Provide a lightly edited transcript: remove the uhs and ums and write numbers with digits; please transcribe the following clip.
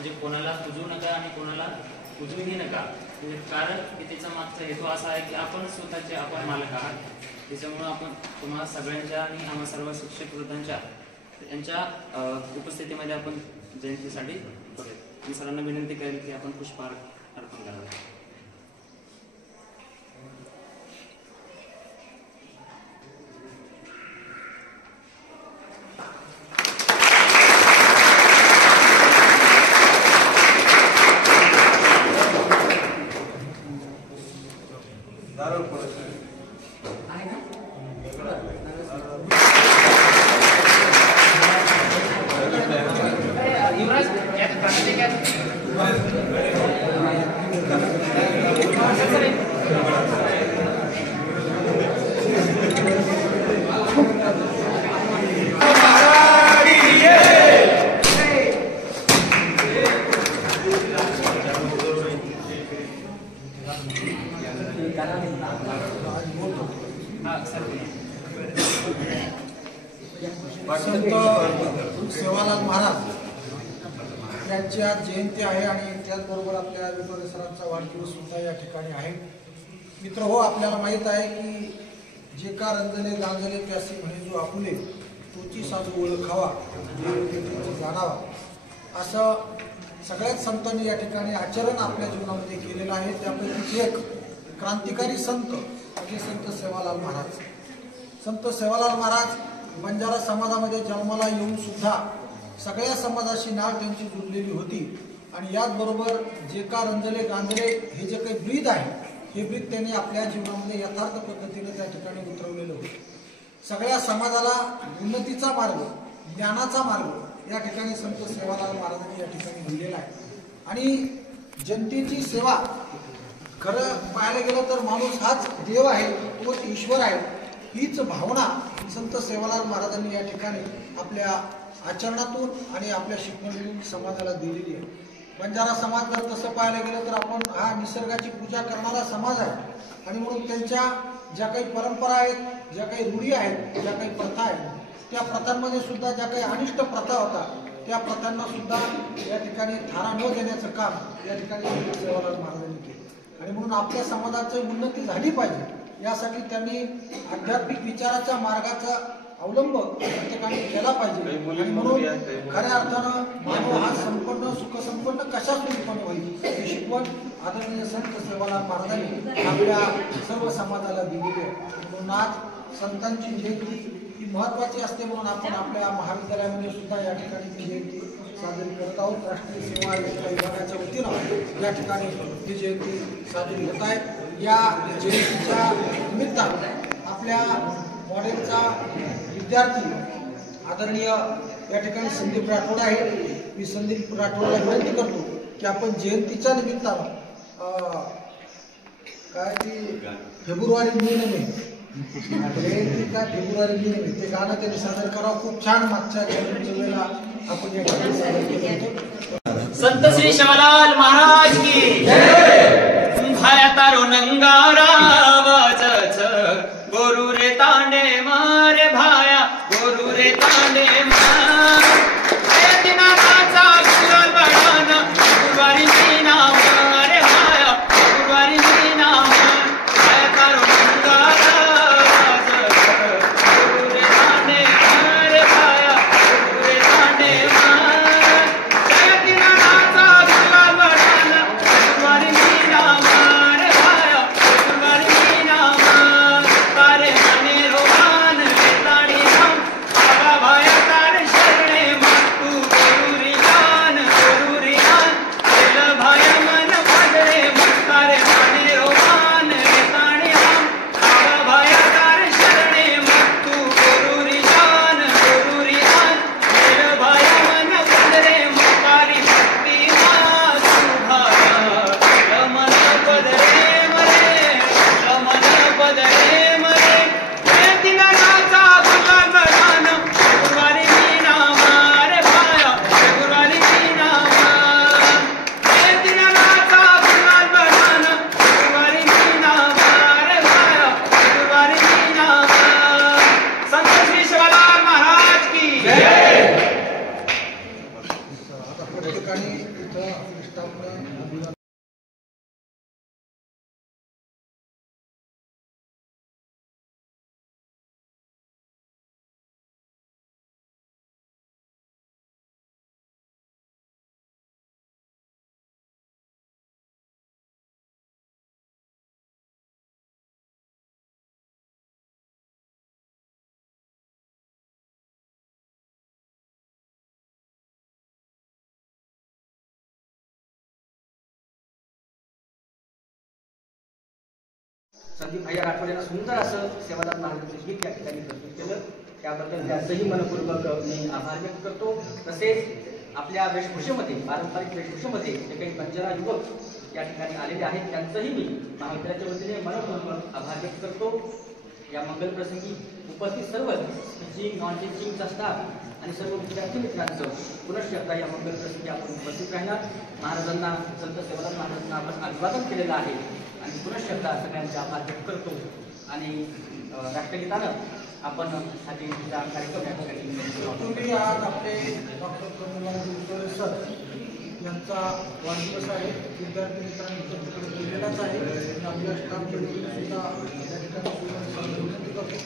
म्हणजे कोणाला पुजू नका आणि कोणाला पुजूही नका. म्हणजे कारण की त्याचा मागचा हेतू असा आहे की आपण स्वतःचे आपण मालक आहात. त्याच्यामुळं आपण तुम्हाला सगळ्यांच्या आणि आम्हा सर्व शिक्षक वृद्धांच्या यांच्या उपस्थितीमध्ये आपण जयंतीसाठी करूया. मी सरांना विनंती करेल की आपण पुष्पहार अर्पण करावे. संत सेवालाल महाराज यांची आज जयंती आहे आणि त्याचबरोबर आपल्या विठोरे सरांचा वाढदिवस सुद्धा या ठिकाणी आहे. मित्र हो, आपल्याला माहीत आहे की जे का रंजले गांजले त्यासी म्हणे जो आपुले तोची साधू ओळखावा जाणावा, असं सगळ्याच संतांनी या ठिकाणी आचरण आपल्या जीवनामध्ये केलेलं आहे. त्यापैकी एक क्रांतिकारी संत म्हणजे संत सेवालाल महाराज. संत सेवालाल महाराज बंजारा समाजामध्ये जन्माला येऊन सुद्धा सगळ्या समाजाशी नाळ त्यांची जुळलेली होती आणि याचबरोबर जे का रंजले गांजले हे जे काही ब्रीद आहे हे ब्रीद त्यांनी आपल्या जीवनामध्ये यथार्थ पद्धतीने त्या ठिकाणी उतरवलेलं होतं. सगळ्या समाजाला उन्नतीचा मार्ग, ज्ञानाचा मार्ग या ठिकाणी संत सेवालाल महाराजांनी या ठिकाणी लिहिलेला आहे. आणि जनतेची सेवा, खरं पाहायला गेलं तर माणूस हाच देव आहे, तोच ईश्वर आहे, हीच भावना संत सेवालाल महाराजांनी या ठिकाणी आपल्या आचरणातून आणि आपल्या शिकवणीतून समाजाला दिलेली आहे. बंजारा समाज जर तसं पाहायला गेलं तर आपण हा निसर्गाची पूजा करणारा समाज आहे आणि म्हणून त्यांच्या ज्या काही परंपरा आहेत, ज्या काही रूढी आहेत, ज्या काही प्रथा आहेत, त्या प्रथांमध्ये सुद्धा ज्या काही अनिष्ट प्रथा होता त्या प्रथांना सुद्धा या ठिकाणी थारा न देण्याचं काम या ठिकाणी सेवालाल महाराजांनी केलं. आणि म्हणून आपल्या समाजाची उन्नती झाली पाहिजे यासाठी त्यांनी आध्यात्मिक विचाराच्या मार्गाचा अवलंब प्रत्येकाने केला पाहिजे. आणि म्हणून खऱ्या अर्थानं मानव हा संपन्न सुखसंपन्न कशा स्वरूपाने होईल ही शिकवण आदरणीय संत सेवालाल महाराजांनी आपल्या सर्व समाजाला दिलेली आहे. म्हणून आज संतांची जयंती ही महत्वाची असते म्हणून आपण आपल्या महाविद्यालयामध्ये सुद्धा या ठिकाणी ही जयंती साजरी करत आहोत. राष्ट्रीय सेवा विभागाच्या वतीनं या ठिकाणी ही जयंती साजरी होत आहे. या जयंतीच्या निमित्तानं आपल्या मॉडेलचा विद्यार्थी आदरणीय या ठिकाणी संदीप राठोड आहे. मी संदीप राठोडला विनंती करतो की आपण जयंतीच्या निमित्तानं काय ती फेब्रुवारी महिने जयंती का फेब्रुवारी महिने ते गाणं त्यांनी सादर करावं. खूप छान मागच्या जयंतीच्या वेळेला आपण या ठिकाणी सादर केलं होतं. संत श्री सेवालाल महाराज की जय. भाया तारो नंगारा वाजच गोरू रे तांडे मारे भाया गोरू रे तांडे मार दिनाचा गुलाल बडाना गुरुवारी मीना मारे भाया गुरुवारी मीना मार भाया तारो नंगारा वाजच गोरू रे तांडे मारे भाया गोरू रे तांडे मार दिनाचा गुलाल बडाना गुरुवारी संदीप भैया राठोड यांना सुंदर असं सेवादान महाराजांचं गीत या ठिकाणी प्रस्तुत केलं, त्याबद्दल त्यांचंही मनपूर्वक मी आभार व्यक्त करतो. तसेच आपल्या वेशभूषेमध्ये, पारंपरिक वेशभूषेमध्ये जे काही बंजारा युवक या ठिकाणी आलेले आहेत त्यांचंही मी महाविद्यालयाच्या वतीने मनपूर्वक आभार व्यक्त करतो. या मंगलप्रसंगी उपस्थित सर्व टीचिंग नॉन टीचिंगचा स्टाफ आणि सर्व विद्यार्थी मित्रांचं पुनश्च एकदा या मंगलप्रसंगी आपण उपस्थित राहणार. महाराजांना, संत सेवादान महाराजांना आपण अभिवादन केलेलं आहे आणि पुनश्च एकदा सगळ्यांचे आभार व्यक्त करतो. आणि राष्ट्रगीतानं आपण हा जयंतीचा कार्यक्रम या ठिकाणी तुम्ही आज आपले डॉक्टर प्रमोद सर यांचा वाढदिवस आहे. विद्यार्थी मित्रांनी तिकडे बोललेलाच आहे आणि आपल्या स्टाफच्या सुद्धा या ठिकाणी विनंती करतो.